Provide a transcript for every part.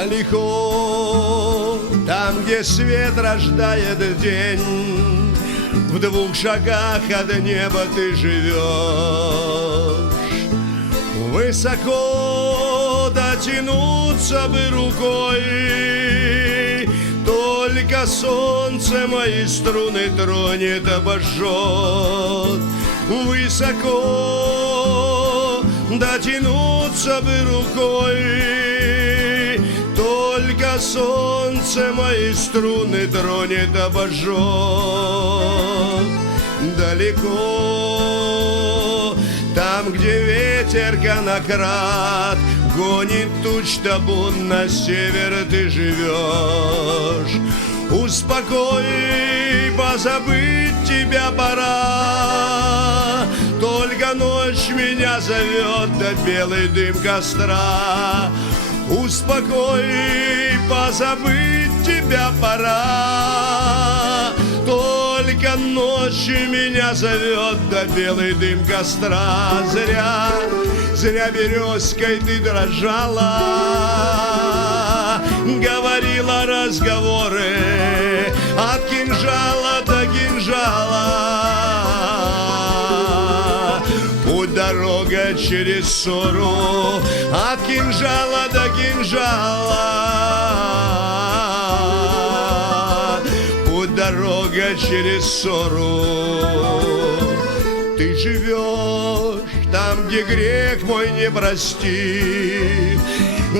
Далеко, там, где свет рождает день, в 2 шагах от неба ты живешь. Высоко дотянуться бы рукой, только солнце мои струны тронет, обожжет. Высоко дотянуться бы рукой, только солнце мои струны тронет, обожжет. Далеко, там, где ветер конокрад гонит туч табун, на север ты живешь. Успокой, позабыть тебя пора, только ночь меня зовет, да белый дым костра. Успокой, позабыть тебя пора, только ночью меня зовет, да белый дым костра. Зря березкой ты дрожала, говорила разговоры от кинжала до кинжала. Путь дорога через ссору от кинжала до кинжала. Путь дорога через ссору. Ты живешь там, где грех мой не простит.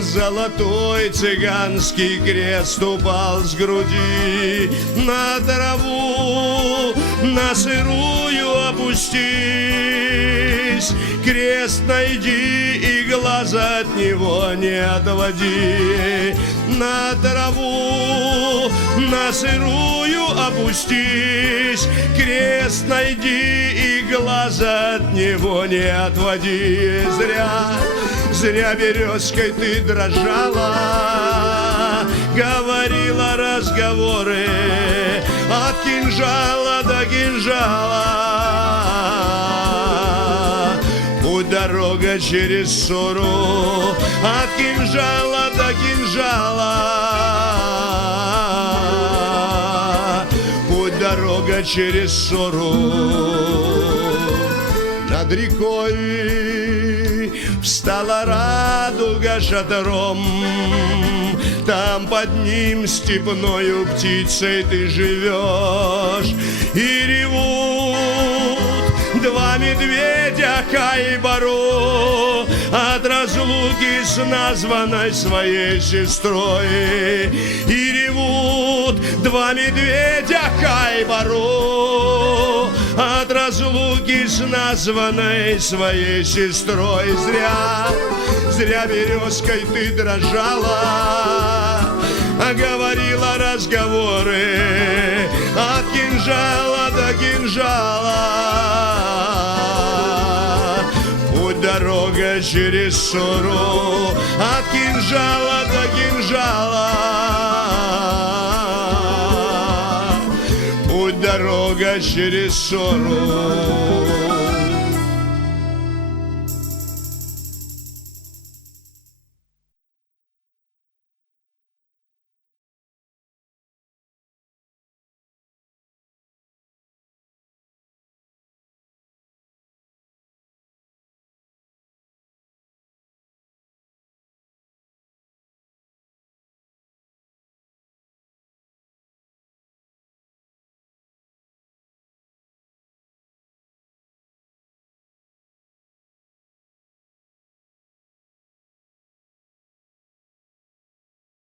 Золотой цыганский крест упал с груди на траву, на сырую опустись. Крест найди и глаза от него не отводи. На траву, на сырую опустись. Крест найди и глаза от него не отводи. Зря березкой ты дрожала, говорила разговоры от кинжала до кинжала. Путь дорога через ссору от кинжала до кинжала. Путь дорога через ссору. Над рекой встала радуга шатром, там под ним степною птицей ты живешь. И ревут 2 медведя Кай и Баро от разлуки с названной своей сестрой. И ревут 2 медведя Кай и Баро от разлуки с названной своей сестрой. Зря березкой ты дрожала, говорила разговоры от кинжала до кинжала. Путь дорога через ссору от кинжала до кинжала. Путь дорога через ссору.